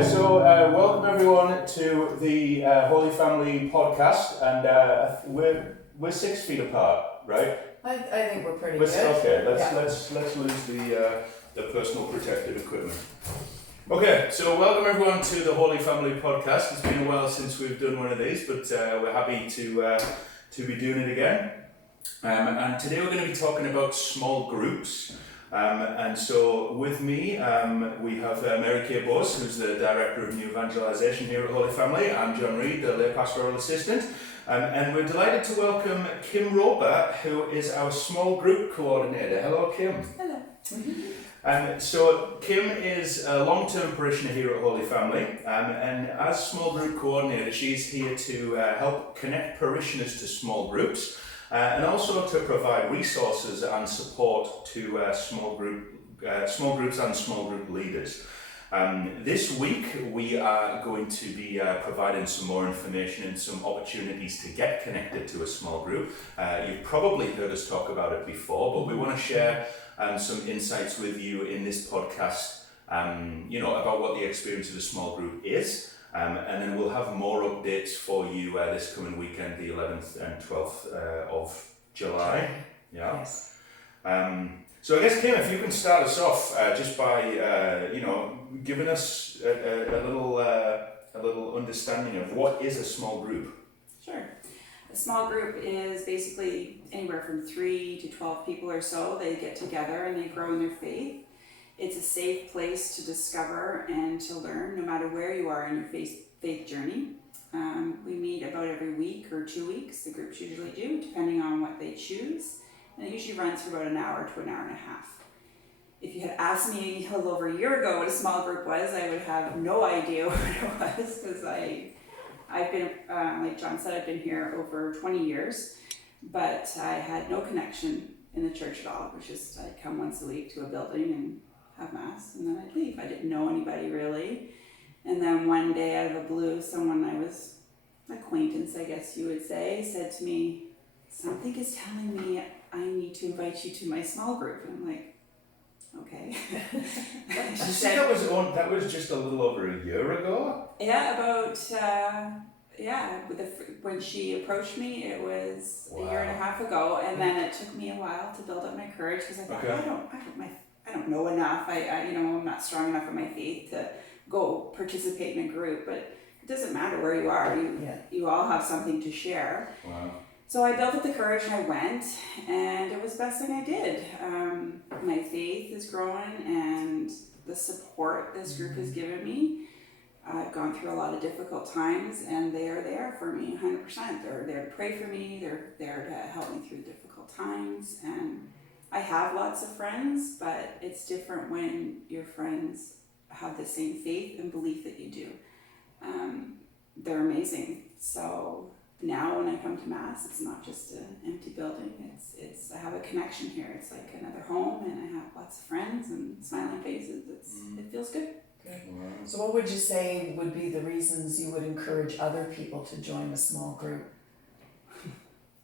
Welcome everyone to the Holy Family podcast, and we're 6 feet apart, right? I think we're pretty good. Okay, let's lose the personal protective equipment. Okay, so welcome everyone to the Holy Family podcast. It's been a while since we've done one of these, but we're happy to be doing it again. And today we're going to be talking about small groups. And so with me, we have Mary Kay Bose, who's the Director of New Evangelization here at Holy Family. I'm John Reid, the Lay Pastoral Assistant. And we're delighted to welcome Kim Roper, who is our Small Group Coordinator. Hello, Kim. Hello. So Kim is a long-term parishioner here at Holy Family, and as Small Group Coordinator, she's here to help connect parishioners to small groups. And also to provide resources and support to small groups and small group leaders. This week we are going to be providing some more information and some opportunities to get connected to a small group. You've probably heard us talk about it before, but we want to share some insights with you in this podcast, about what the experience of a small group is. And then we'll have more updates for you this coming weekend, the 11th and 12th of July. Yeah. Yes. So I guess, Kim, if you can start us off just by, giving us a little understanding of what is a small group. Sure. A small group is basically anywhere from 3 to 12 people or so. They get together and they grow in their faith. It's a safe place to discover and to learn, no matter where you are in your faith journey. We meet about every week or 2 weeks, the groups usually do, depending on what they choose. And it usually runs for about an hour to an hour and a half. If you had asked me a little over a year ago what a small group was, I would have no idea what it was, because I've been, like John said, I've been here over 20 years, but I had no connection in the church at all. It was just I'd come once a week to a building and have mass, and then I'd leave. I didn't know anybody really. And then one day out of the blue, someone I was acquaintance, I guess you would say, said to me, "Something is telling me I need to invite you to my small group." And I'm like, okay. She said that was just a little over a year ago? Yeah, about when she approached me, it was a year and a half ago, and then it took me a while to build up my courage, because I thought, I don't know enough. I'm not strong enough in my faith to go participate in a group, but it doesn't matter where you are. You all have something to share. Wow. So I built up the courage and I went, and it was the best thing I did. My faith is growing, and the support this group has given me. I've gone through a lot of difficult times, and they are there for me 100%. They're there to pray for me. They're there to help me through difficult times, and I have lots of friends, but it's different when your friends have the same faith and belief that you do. They're amazing. So now when I come to Mass, it's not just an empty building. It's I have a connection here. It's like another home, and I have lots of friends and smiling faces. It feels good. Good. So what would you say would be the reasons you would encourage other people to join a small group?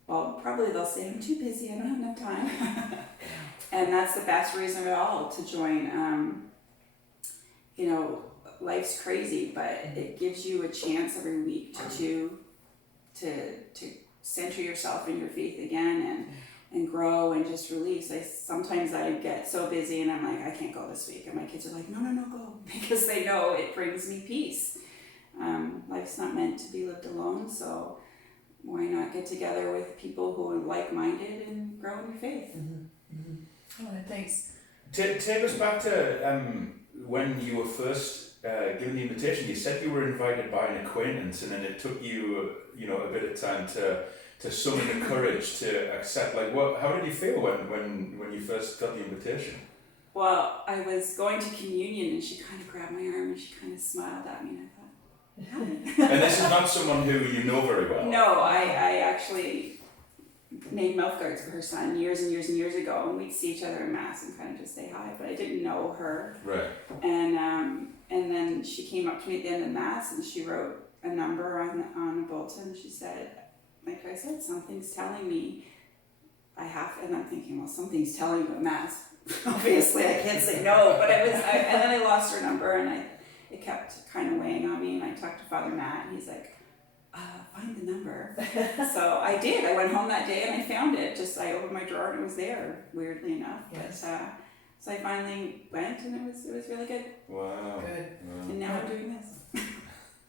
Well, probably they'll say, "I'm too busy, I don't have enough time." And that's the best reason of all to join. Life's crazy, but it gives you a chance every week to center yourself in your faith again and grow and just release. Sometimes I get so busy and I'm like, I can't go this week. And my kids are like, no, go. Because they know it brings me peace. Life's not meant to be lived alone, so why not get together with people who are like-minded and grow in your faith? Mm-hmm. Mm-hmm. Oh, thanks. Take us back to when you were first given the invitation. You said you were invited by an acquaintance, and then it took you, a bit of time to summon the courage to accept. How did you feel when you first got the invitation? Well, I was going to communion, and she kind of grabbed my arm and she kind of smiled at me, and I thought, And this is not someone who you know very well? No, I actually made mouth guards for her son years and years and years ago, and we'd see each other in Mass and kind of just say hi, but I didn't know her. Right. And then she came up to me at the end of Mass, and she wrote a number on a bulletin. She said, like I said, something's telling me and I'm thinking, well, something's telling you at Mass. Obviously, I can't say no, but and then I lost her number, and it kept kind of weighing on me. And I talked to Father Matt, and he's like, find the number. So I did. I went home that day and I found it. I opened my drawer and it was there, weirdly enough. Yes. But, so I finally went, and it was really good. Wow. Good. Wow. And now I'm doing this.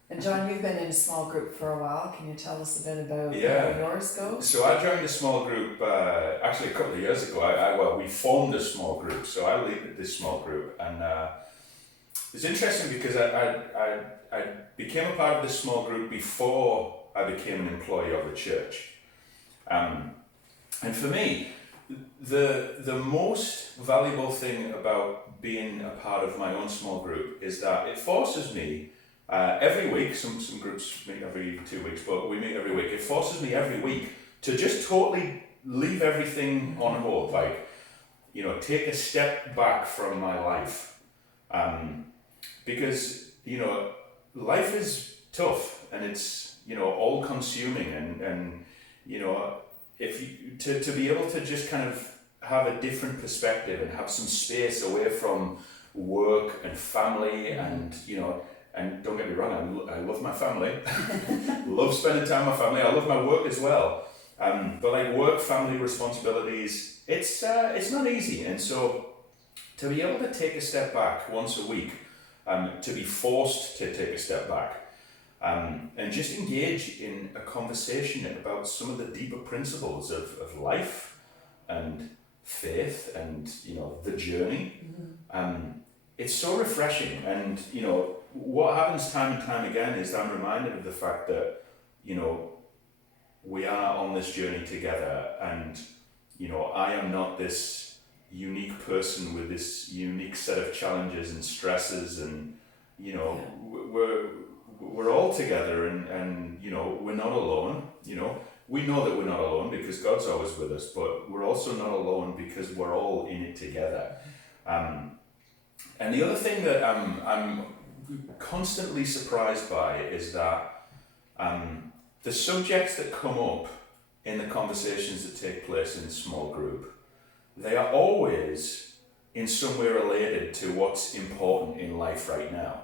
And John, you've been in a small group for a while. Can you tell us a bit about Yeah. how yours goes? So I joined a small group actually a couple of years ago. Well, we formed a small group, so I lead this small group, and it's interesting because I became a part of this small group before I became an employee of the church, and for me, the most valuable thing about being a part of my own small group is that it forces me. Every week, some groups meet every 2 weeks, but we meet every week. It forces me every week to just totally leave everything on hold, like, take a step back from my life. Because, life is tough and it's, all consuming and if you, to be able to just kind of have a different perspective and have some space away from work and family and, and don't get me wrong, I love my family, love spending time with my family, I love my work as well. But like work, family responsibilities, it's not easy. And so to be able to take a step back once a week, to be forced to take a step back, and just engage in a conversation about some of the deeper principles of life and faith and, the journey, it's so refreshing. And, what happens time and time again is I'm reminded of the fact that, we are on this journey together, and, I am not this unique person with this unique set of challenges and stresses, and, we're all together, and we're not alone, we know that we're not alone because God's always with us, but we're also not alone because we're all in it together. And the other thing that I'm constantly surprised by is that the subjects that come up in the conversations that take place in a small group, they are always in some way related to what's important in life right now.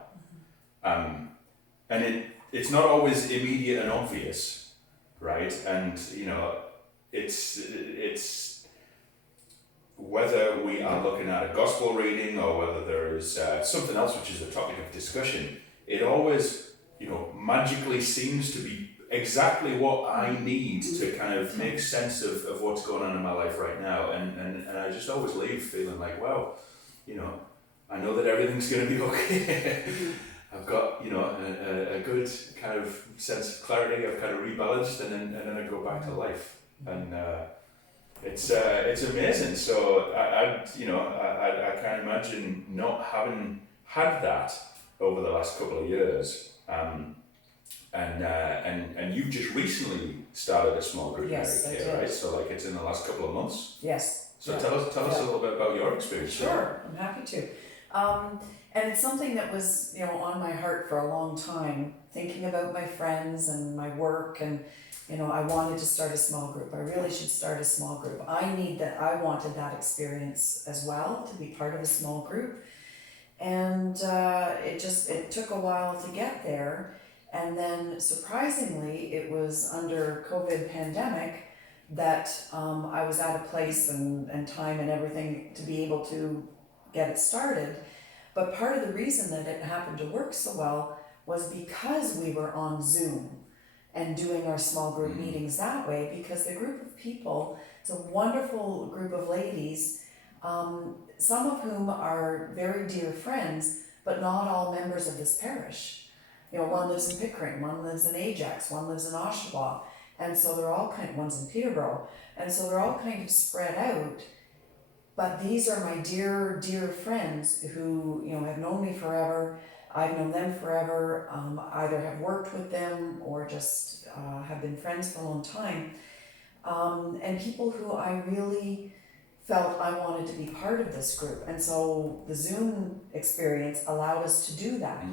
And it's not always immediate and obvious, right? And it's whether we are looking at a gospel reading or whether there is something else which is a topic of discussion, it always, magically seems to be exactly what I need to kind of make sense of what's going on in my life right now. And I just always leave feeling like, wow, I know that everything's going to be okay. I've got, a good kind of sense of clarity. I've kind of rebalanced, and then I go back to life. And it's amazing. So I can't imagine not having had that over the last couple of years. And you've just recently started a small group, Yes, Mary I Kay, did. right? So like it's in the last couple of months. Yes. So Yeah. tell us a Yeah. little bit about your experience. Sure, I'm happy to. And it's something that was, on my heart for a long time, thinking about my friends and my work, and, I wanted to start a small group. I really should start a small group. I wanted that experience as well, to be part of a small group. And it took a while to get there. And then surprisingly, it was under COVID pandemic that I was at a place and time and everything to be able to get it started. But part of the reason that it happened to work so well was because we were on Zoom and doing our small group meetings that way, because the group of people, it's a wonderful group of ladies, some of whom are very dear friends, but not all members of this parish. One lives in Pickering, one lives in Ajax, one lives in Oshawa, and so they're all one's in Peterborough, and so they're all kind of spread out. But these are my dear, dear friends who, have known me forever. I've known them forever, either have worked with them or just have been friends for a long time. And people who I really felt I wanted to be part of this group. And so the Zoom experience allowed us to do that.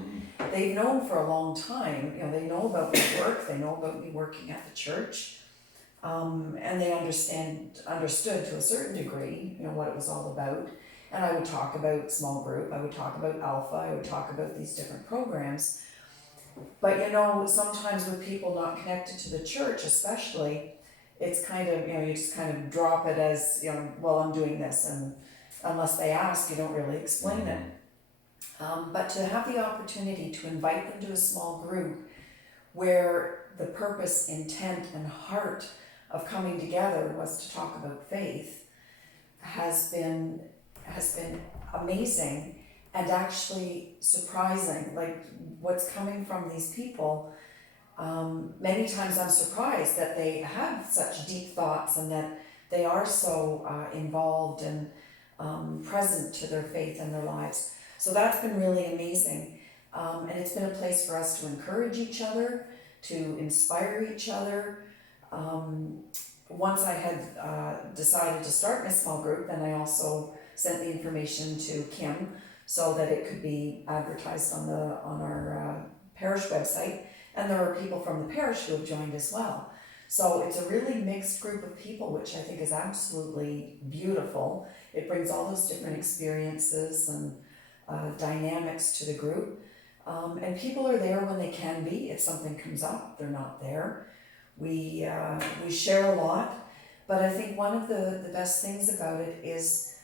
They've known for a long time, they know about my work, they know about me working at the church. And they understood to a certain degree, what it was all about. And I would talk about small group, I would talk about Alpha, I would talk about these different programs. But sometimes with people not connected to the church especially, it's kind of, you just kind of drop it as, well, I'm doing this, and unless they ask, you don't really explain it. But to have the opportunity to invite them to a small group where the purpose, intent, and heart of coming together was to talk about faith has been amazing and actually surprising. Like what's coming from these people, many times I'm surprised that they have such deep thoughts and that they are so involved and present to their faith and their lives. So that's been really amazing. And it's been a place for us to encourage each other, to inspire each other. Once I had decided to start my small group, then I also sent the information to Kim so that it could be advertised on our parish website. And there are people from the parish who have joined as well. So it's a really mixed group of people, which I think is absolutely beautiful. It brings all those different experiences and dynamics to the group. And people are there when they can be. If something comes up, they're not there. We share a lot, but I think one of the best things about it is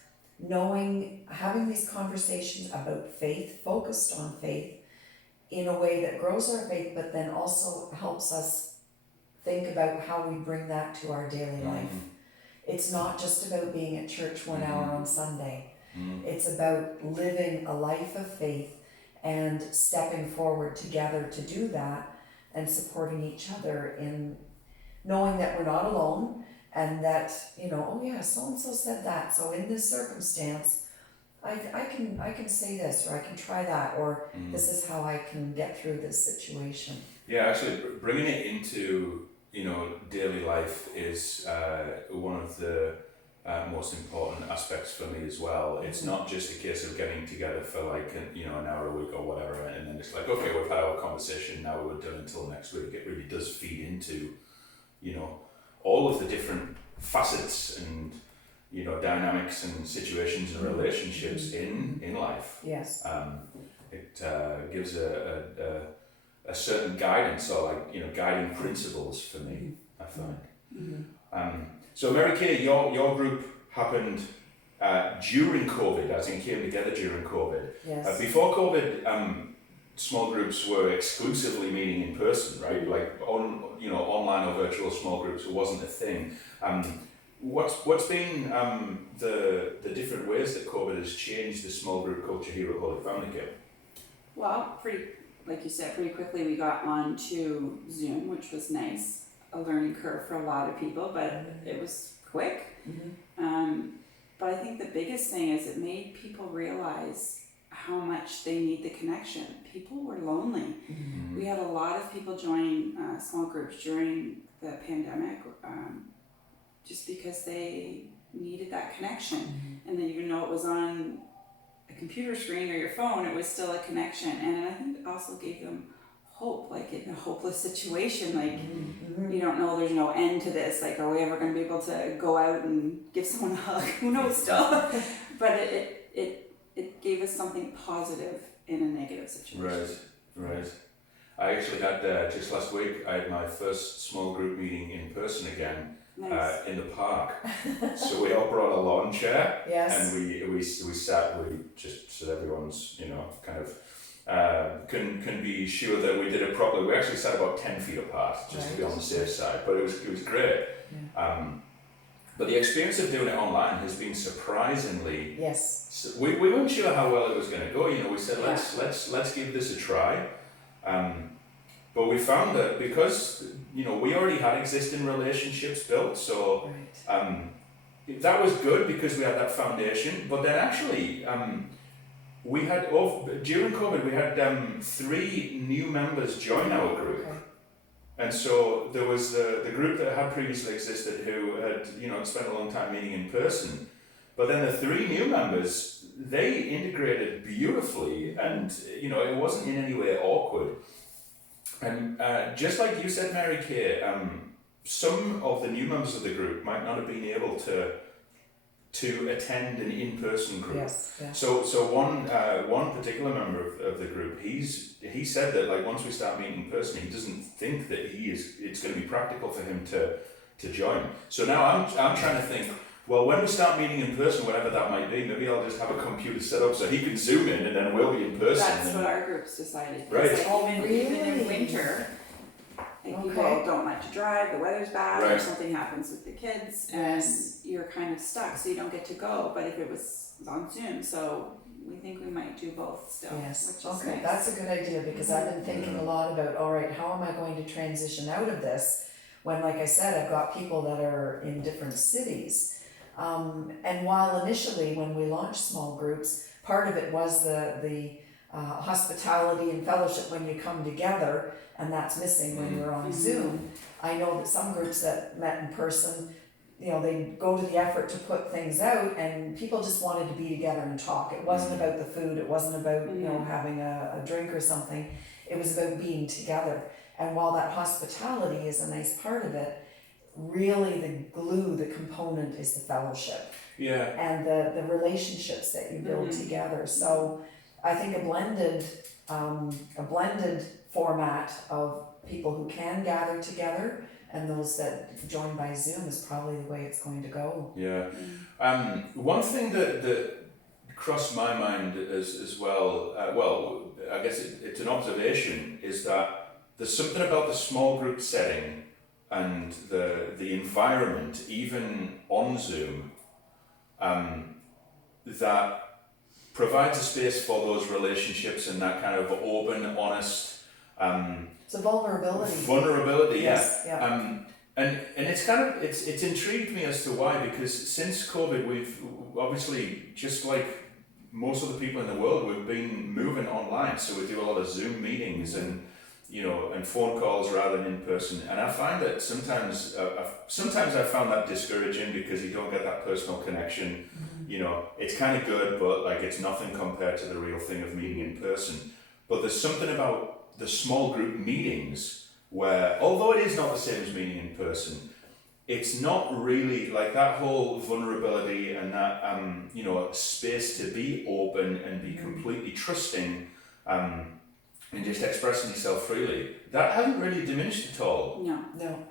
having these conversations about faith, focused on faith, in a way that grows our faith, but then also helps us think about how we bring that to our daily life. It's not just about being at church 1 hour on Sunday. It's about living a life of faith and stepping forward together to do that, and supporting each other in knowing that we're not alone, and that, oh yeah, so-and-so said that, so in this circumstance, I can say this, or I can try that, or this is how I can get through this situation. Yeah, actually, bringing it into, daily life is one of the most important aspects for me as well. It's not just a case of getting together for like an hour a week or whatever, and then it's like, okay, we've had our conversation, now we're done until next week. It really does feed into all of the different facets and dynamics and situations and relationships in life. Yes. It gives a certain guidance, or like guiding principles for me, I find. So Mary Kay, your group happened during COVID, as in came together during COVID. Yes. Before COVID, small groups were exclusively meeting in person, right? Like online or virtual small groups wasn't a thing. What's been the different ways that COVID has changed the small group culture here at Holy Family Care? Well, like you said, pretty quickly we got onto Zoom, which was nice. A learning curve for a lot of people, but it was quick. But I think the biggest thing is it made people realize how much they need the connection. People were lonely. We had a lot of people join small groups during the pandemic just because they needed that connection. And then even though it was on a computer screen or your phone, it was still a connection. And I think it also gave them hope, like in a hopeless situation, like you don't know, there's no end to this, like are we ever going to be able to go out and give someone a hug? Who knows still? But it gave us something positive in a negative situation. Right. I actually had just last week, I had my first small group meeting in person again. Nice. In the park. So we all brought a lawn chair. Yes. And we sat, just so everyone's kind of can be sure that we did it properly. We actually sat about 10 feet apart, just to be on the safe side, but it was great. But the experience of doing it online has been surprisingly. Yes. We weren't sure how well it was going to go. We said let's give this a try. But we found that because we already had existing relationships built, so that was good because we had that foundation. But then actually, we had during COVID we had 3 new members join our group, and so there was the group that had previously existed who had spent a long time meeting in person, but then the 3 new members, they integrated beautifully, and it wasn't in any way awkward. And just like you said, Mary Kay, some of the new members of the group might not have been able to to attend an in-person group. Yes, yeah. So one particular member of the group, he said that like once we start meeting in person, he doesn't think that it's going to be practical for him to join. So now I'm trying to think, well, when we start meeting in person, whatever that might be, maybe I'll just have a computer set up so he can zoom in and then we'll be in person. That's what our group's decided. Right. It's like even in Really? winter, like people Okay. don't like to drive, the weather's bad, or Right. something happens with the kids, Yes. and you're kind of stuck, so you don't get to go. But if it was on Zoom, so we think we might do both still, Yes, which is okay, nice. that's a good idea, because I've been thinking a lot about, all right, how am I going to transition out of this? When, like I said, I've got people that are in different cities. And while initially, when we launched small groups, part of it was the hospitality and fellowship when you come together, and that's missing when you're on Mhm. Zoom. I know that some groups that met in person, you know, they go to the effort to put things out, and people just wanted to be together and talk. It wasn't about the food, it wasn't about, you know, having a drink or something. It was about being together. And while that hospitality is a nice part of it, really the glue, the component is the fellowship Yeah. and the relationships that you build Mhm. together. So I think a blended format of people who can gather together and those that join by Zoom is probably the way it's going to go. Yeah. One thing that crossed my mind as well, I guess it's an observation, is that there's something about the small group setting and the environment, even on Zoom, that provides a space for those relationships and that kind of open, honest So vulnerability. vulnerability. Yes, yeah. And it's kind of it's intrigued me as to why, because since COVID we've obviously, just like most of the people in the world, we've been moving online, so we do a lot of Zoom meetings and and phone calls rather than in person, and I find that sometimes I found that discouraging because you don't get that personal connection. It's kind of good, but like it's nothing compared to the real thing of meeting in person. But there's something about the small group meetings where, although it is not the same as meeting in person, it's not really like that whole vulnerability and that space to be open and be completely trusting and just expressing yourself freely. That hasn't really diminished at all No,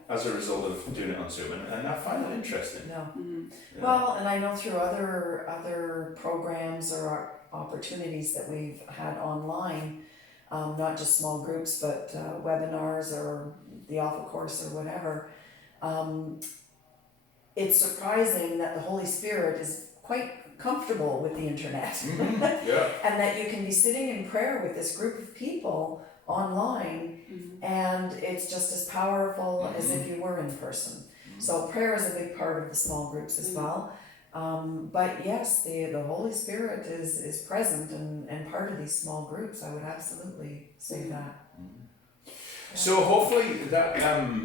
as a result of doing it on Zoom, and I find it interesting. no. Yeah. Well, and I know through other programs or opportunities that we've had online, not just small groups, but webinars or the Alpha course or whatever, it's surprising that the Holy Spirit is quite comfortable with the internet. Mhm. Yeah. And that you can be sitting in prayer with this group of people online, and it's just as powerful as if you were in person. So prayer is a big part of the small groups as well. But yes, the Holy Spirit is present and part of these small groups. I would absolutely say that. So hopefully that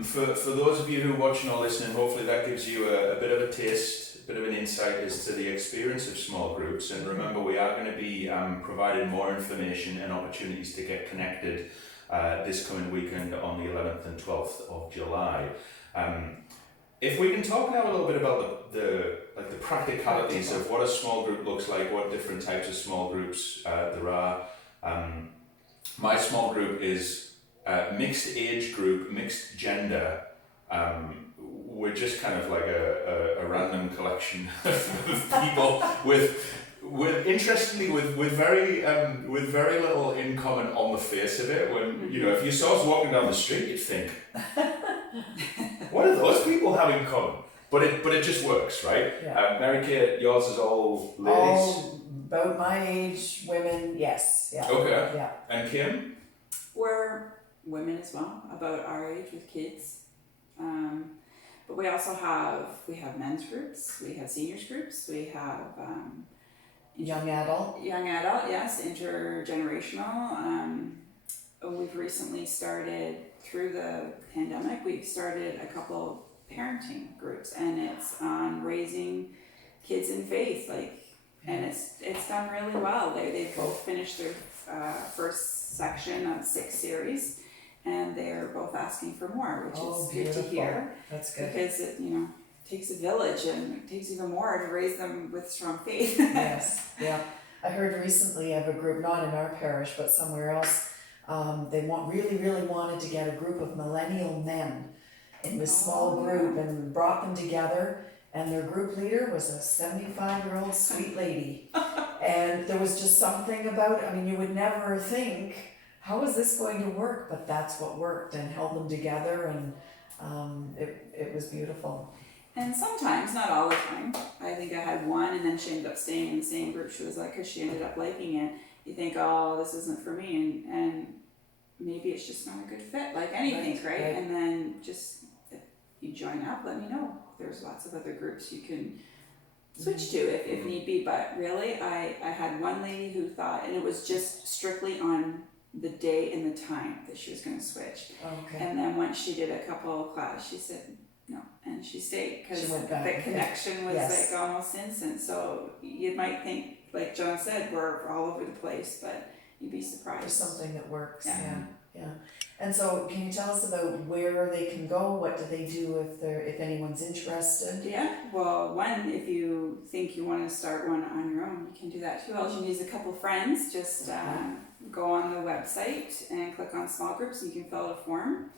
for those of you who are watching or listening, hopefully that gives you a bit of a taste, a bit of an insight as to the experience of small groups. And remember, we are going to be providing more information and opportunities to get connected this coming weekend on the 11th and 12th of July. If we can talk now a little bit about the practicalities of what a small group looks like, what different types of small groups there are. My small group is mixed age group, mixed gender. We're just kind of like a random collection of people with interestingly with very little in common on the face of it. When if you saw us walking down the street, you'd think, what do those people have in common? But it just works, right? Yeah. Mary Kate, yours is all ladies. All about my age, women, yes, yeah. Okay. Yeah. And Kim? We're women as well, about our age with kids. But we also have men's groups, we have seniors groups, we have Young adult. young adult, yes, intergenerational. We've recently started, through the pandemic, we've started a couple parenting groups, and it's on raising kids in faith, and it's done really well. They both finished their first section of 6 series, and they're both asking for more, which is good to Beautiful. hear. That's good. Because it takes a village, and it takes even more to raise them with strong faith. Yes, yeah. I heard recently of a group, not in our parish, but somewhere else. They really wanted to get a group of millennial men in this small group and brought them together. And their group leader was a 75-year-old sweet lady. And there was just something about it. I mean, you would never think, how is this going to work? But that's what worked and held them together, and it was beautiful. And sometimes, not all the time, I think I had one, and then she ended up staying in the same group. She was like, because she ended up liking it. You think, oh, this isn't for me, and maybe it's just not a good fit, like anything, right? And then just, if you join up, let me know. There's lots of other groups you can switch to if need be. But really, I had one lady who thought, and it was just strictly on the day and the time that she was going to switch. Okay. And then once she did a couple of classes, she said no, and she stayed because She went back, the okay. connection was Yes. like almost instant. So you might think, like John said, we're all over the place, but you'd be surprised. There's something that works, Yeah. yeah. And so can you tell us about where they can go? What do they do if anyone's interested? Yeah, well, one, if you think you want to start one on your own, you can do that too. All you need is a couple friends. Just go on the website and click on small groups. You can fill out a form.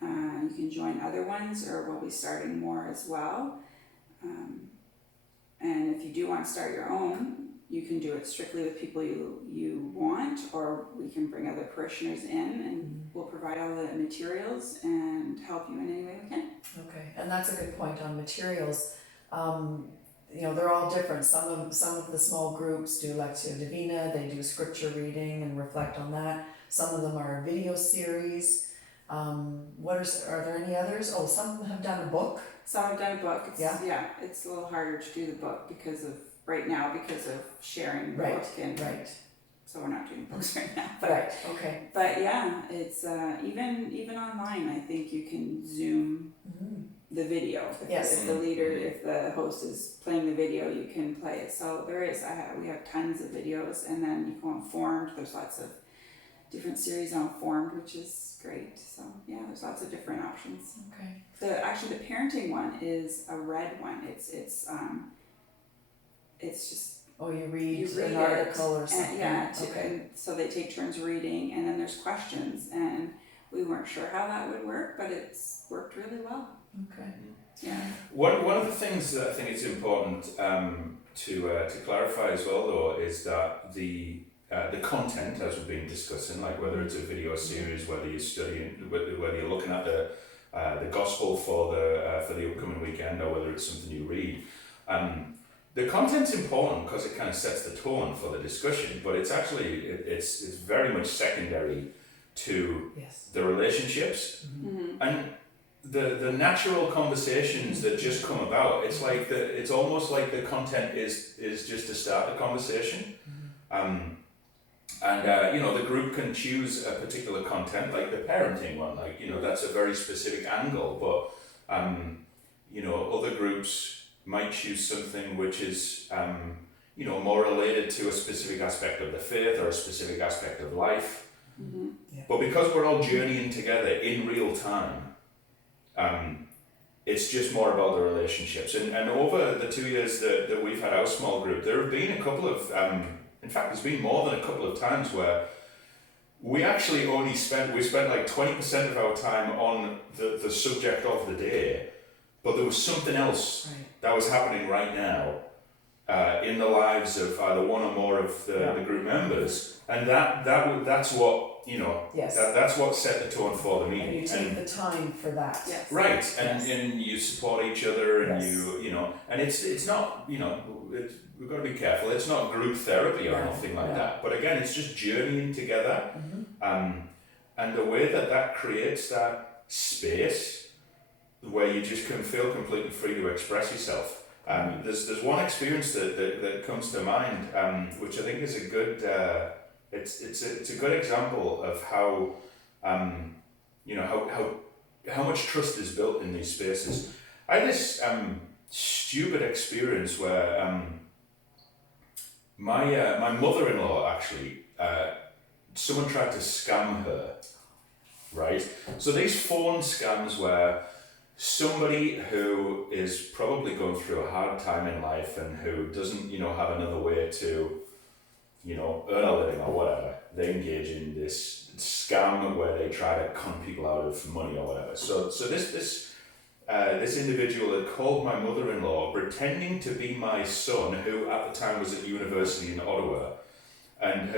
You can join other ones, or we'll be starting more as well. And if you do want to start your own, you can do it strictly with people you want, or we can bring other parishioners in, and we'll provide all the materials and help you in any way we can. Okay, and that's a good point on materials. They're all different. Some of the small groups do Lectio Divina, they do scripture reading and reflect on that. Some of them are video series. Are there any others? Oh, some have done a book. Some have done a book. Yeah. It's a little harder to do the book because of sharing the book, and Right. so we're not doing books right now. But Right, okay. but yeah, it's even online. I think you can Zoom the video. If the leader, if the host is playing the video, you can play it. So we have tons of videos, and then you go on Formed. There's lots of different series on Formed, which is great. So yeah, there's lots of different options. Okay. The parenting one is a red one. It's just Oh, you read it, an article or something. okay. And so they take turns reading, and then there's questions, and we weren't sure how that would work, but it's worked really well. Okay. Yeah. One of the things that I think it's important to clarify as well, though, is that the content, as we've been discussing, like whether it's a video series, whether you're studying, whether you're looking at the gospel for the upcoming weekend, or whether it's something you read, the content's important because it kind of sets the tone for the discussion. But it's actually it's very much secondary to the relationships and the natural conversations that just come about. It's like it's almost like the content is just to start the conversation. The group can choose a particular content, like the parenting one, that's a very specific angle, but other groups might choose something which is more related to a specific aspect of the faith or a specific aspect of life. But because we're all journeying together in real time, it's just more about the relationships. And over the 2 years that we've had our small group, there have been a couple of in fact, there's been more than a couple of times where we actually only spent like 20% of our time on the subject of the day, but there was something else that was happening right now in the lives of either one or more of the group members, and that's what that's what set the tone for the meeting. And you take the time for that. Yes. Right, and you support each other, and and it's not we've got to be careful. It's not group therapy or anything like that. But again, it's just journeying together, and the way that creates that space where you just can feel completely free to express yourself. There's one experience that comes to mind, which I think is a good. It's a good example of how how much trust is built in these spaces. I had this stupid experience where my mother-in-law actually someone tried to scam her, right? So these phone scams where somebody who is probably going through a hard time in life and who doesn't, have another way to, earn a living or whatever, they engage in this scam where they try to con people out of money or whatever. So this individual had called my mother-in-law pretending to be my son, who at the time was at university in Ottawa, and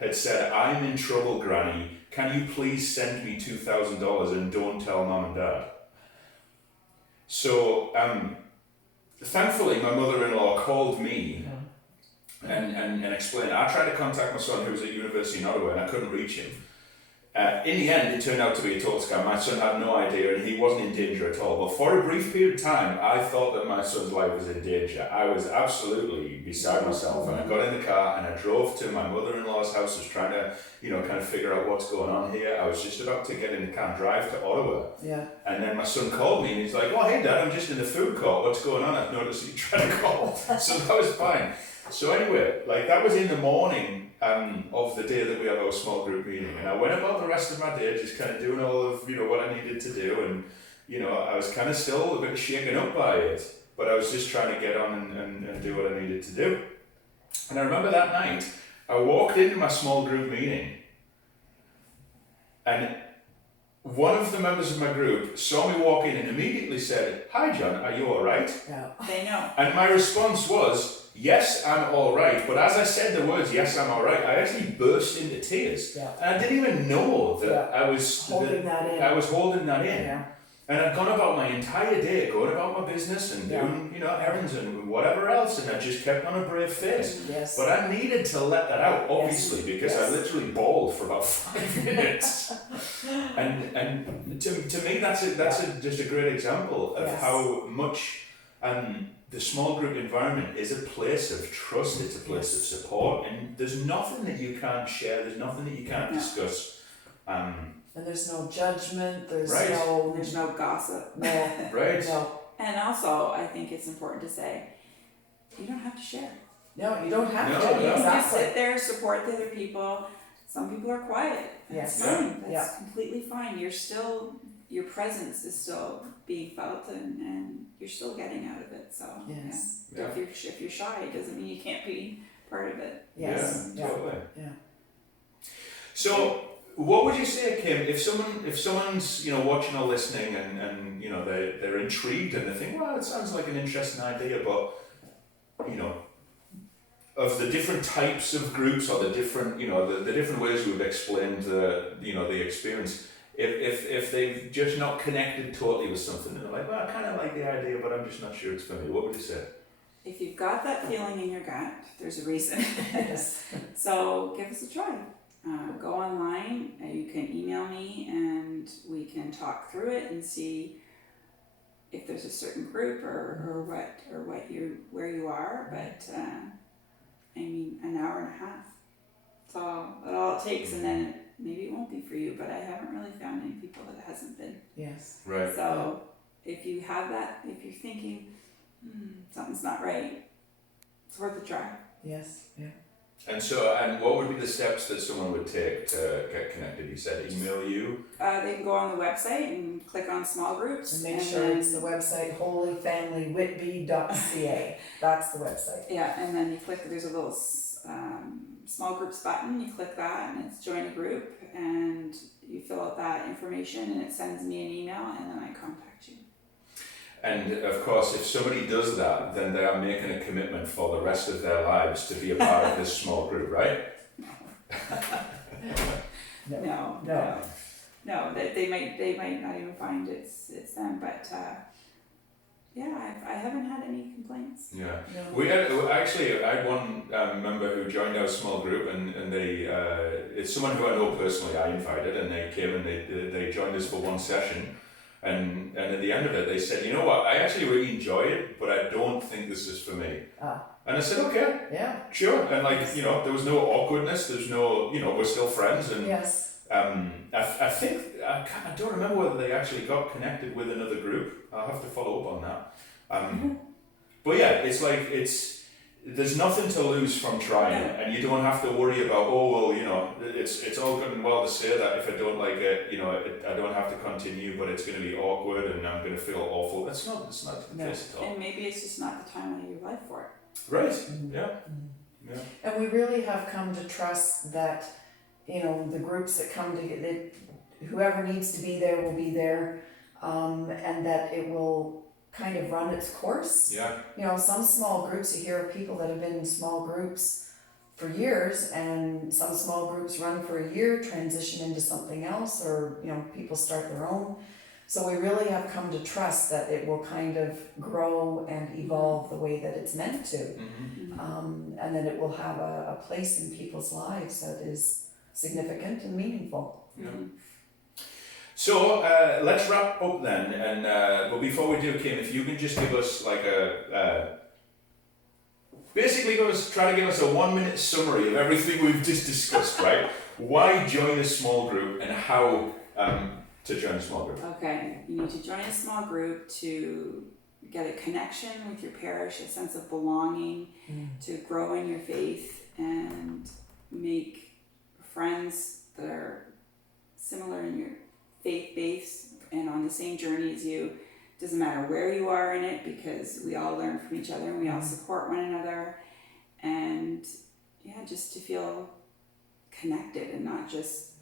had said, "I'm in trouble, Granny. Can you please send me $2,000 and don't tell Mum and Dad?" So thankfully, my mother-in-law called me and explained. I tried to contact my son, who was at university in Ottawa, and I couldn't reach him. In the end, it turned out to be a total scam. My son had no idea, and he wasn't in danger at all. But for a brief period of time, I thought that my son's life was in danger. I was absolutely beside myself, and I got in the car and I drove to my mother-in-law's house. I was trying to, kind of figure out what's going on here. I was just about to get in the car and drive to Ottawa. Yeah. And then my son called me and he's like, "Oh, hey Dad, I'm just in the food court. What's going on? I've noticed you trying to call." So that was fine. So anyway, that was in the morning of the day that we had our small group meeting, and I went about the rest of my day just kind of doing all of what I needed to do, and I was kind of still a bit shaken up by it, but I was just trying to get on and do what I needed to do. And I remember that night I walked into my small group meeting, and one of the members of my group saw me walk in and immediately said, "Hi John, are you all right?" Yeah. They know. And my response was, "Yes, I'm all right." But as I said the words, "Yes, I'm all right," I actually burst into tears. Yeah. And I didn't even know that I was Holding that in. I was holding that in. Yeah. And I'd gone about my entire day, going about my business and doing, errands and whatever else, and I just kept on a brave face. Yes. But I needed to let that out, obviously, Yes. because I Yes. literally bawled for about 5 minutes. and to me, that's just a great example of Yes. how much the small group environment is a place of trust. It's a place of support, and there's nothing that you can't share. There's nothing that you can't discuss. And there's no judgment. There's Right. There's no gossip. no. Right. No. And also, I think it's important to say, you don't have to share. No, you don't have No, to. no. You can just Exactly. sit there, support the other people. Some people are quiet. Yes. That's fine. That's Yeah. completely fine. Your presence is still being felt, and you're still getting out of it. So Yes. yeah. If you're shy, it doesn't mean you can't be part of it. Yes. Yeah, totally. Yeah. So, what would you say, Kim, if someone's watching or listening and they're intrigued and they think, well, it sounds like an interesting idea, but of the different types of groups or the different the different ways we've explained the experience, if they've just not connected totally with something and they're like, well, I kind of like the idea, but I'm just not sure it's for me, what would you say? If you've got that feeling in your gut, there's a reason. Yes. So give us a try. Go online. You can email me, and we can talk through it and see if there's a certain group or where you are. But I mean, an hour and a half. That's all it takes, and then maybe it won't be for you. But I haven't really found any people that it hasn't been. Yes. Right. So if you have that, if you're thinking something's not right, it's worth a try. Yes. Yeah. And what would be the steps that someone would take to get connected? You said email you. They can go on the website and click on small groups. And make sure it's the website holyfamilywhitby.ca. That's the website. Yeah, and then you click, there's a little small groups button, you click that and it's join a group, and you fill out that information and it sends me an email, and then I contact you. And of course, if somebody does that, then they are making a commitment for the rest of their lives to be a part of this small group, right? No, they might not even find it's them, but I haven't had any complaints. Yeah. No. I had one member who joined our small group, and they it's someone who I know personally. I invited, and they came and they joined us for one session. And at the end of it, they said, "You know what? I actually really enjoy it, but I don't think this is for me." And I said, "Okay, Yeah. sure." And there was no awkwardness. There's no, we're still friends. And Yes. I think I don't remember whether they actually got connected with another group. I'll have to follow up on that. But yeah, it's there's nothing to lose from trying it, and you don't have to worry about, oh well, you know, it's all good and well to say that if I don't like it, you know, I don't have to continue, but it's going to be awkward and I'm going to feel awful. It's not the case at all. And maybe it's just not the time of your life for it. Right. Mm-hmm. Yeah. Yeah. And we really have come to trust that, you know, the groups that come together, whoever needs to be there will be there, and that it will kind of run its course. Yeah. You know, some small groups, you hear of people that have been in small groups for years, and some small groups run for a year, transition into something else, or, you know, people start their own. So we really have come to trust that it will kind of grow and evolve the way that it's meant to, and that it will have a place in people's lives that is significant and meaningful. Yeah. So let's wrap up then, and but before we do, Kim, if you can just give us like try to give us a 1-minute summary of everything we've just discussed, right? Why join a small group and how to join a small group? Okay, you need to join a small group to get a connection with your parish, a sense of belonging, to grow in your faith and make friends that are similar in your faith base and on the same journey as you. Doesn't matter where you are in it, because we all learn from each other and we all support one another, and yeah, just to feel connected and not just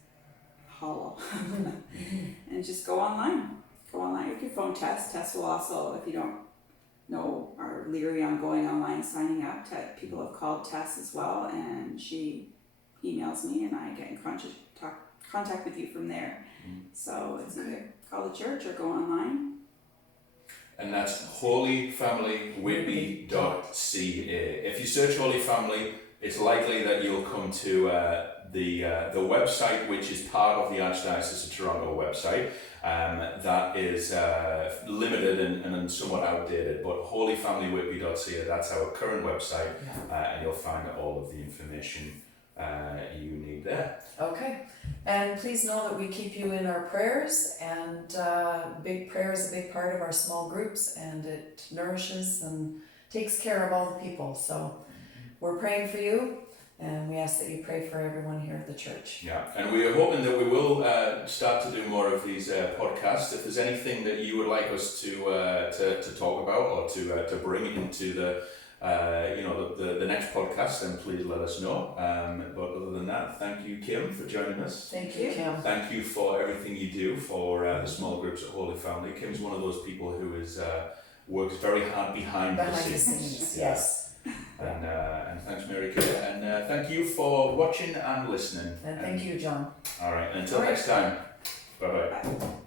hollow. And just go online with your phone. Tess will also, if you don't know, are leery on going online, signing up. People have called Tess as well, and she emails me and I get in contact with you from there. So it's either call the church or go online. And that's holyfamilywhitby.ca. If you search Holy Family, it's likely that you'll come to the website, which is part of the Archdiocese of Toronto website. That is limited and somewhat outdated, but holyfamilywhitby.ca, that's our current website, and you'll find all of the information you need there. Okay, and please know that we keep you in our prayers, and big prayer is a big part of our small groups, and it nourishes and takes care of all the people. So we're praying for you, and we ask that you pray for everyone here at the church. Yeah, and we are hoping that we will start to do more of these podcasts. If there's anything that you would like us to talk about or to bring into the next podcast, then please let us know. But other than that, thank you, Kim, for joining us. Thank you, Kim. Thank you for everything you do for the small groups at Holy Family. Kim's one of those people who works very hard behind the scenes. Yes. And thanks, Mary Kay. And thank you for watching and listening. And thank you, John. All right, and until next time, bye-bye. Bye.